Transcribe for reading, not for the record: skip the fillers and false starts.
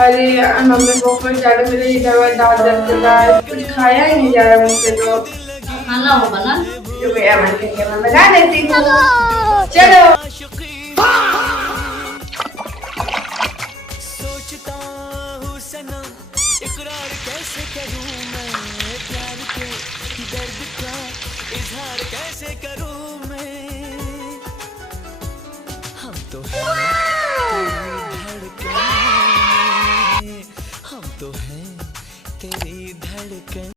अरे यार मम्मी बहुत ज्यादा मेरे इधर उधर दांत दर्द कर रहा है, कुछ खाया ही नहीं जा रहा मुझसे तो। खाना हो बना। जो मेरा मन करेगा मैं बना देती हूँ। चलो सोचता हूँ सनम, इकरार कैसे करूँ मैं, प्यार के दर्द का इजहार कैसे करूँ मैं। हम तो हैं तेरी धड़कन, हम तो हैं तेरी धड़कन।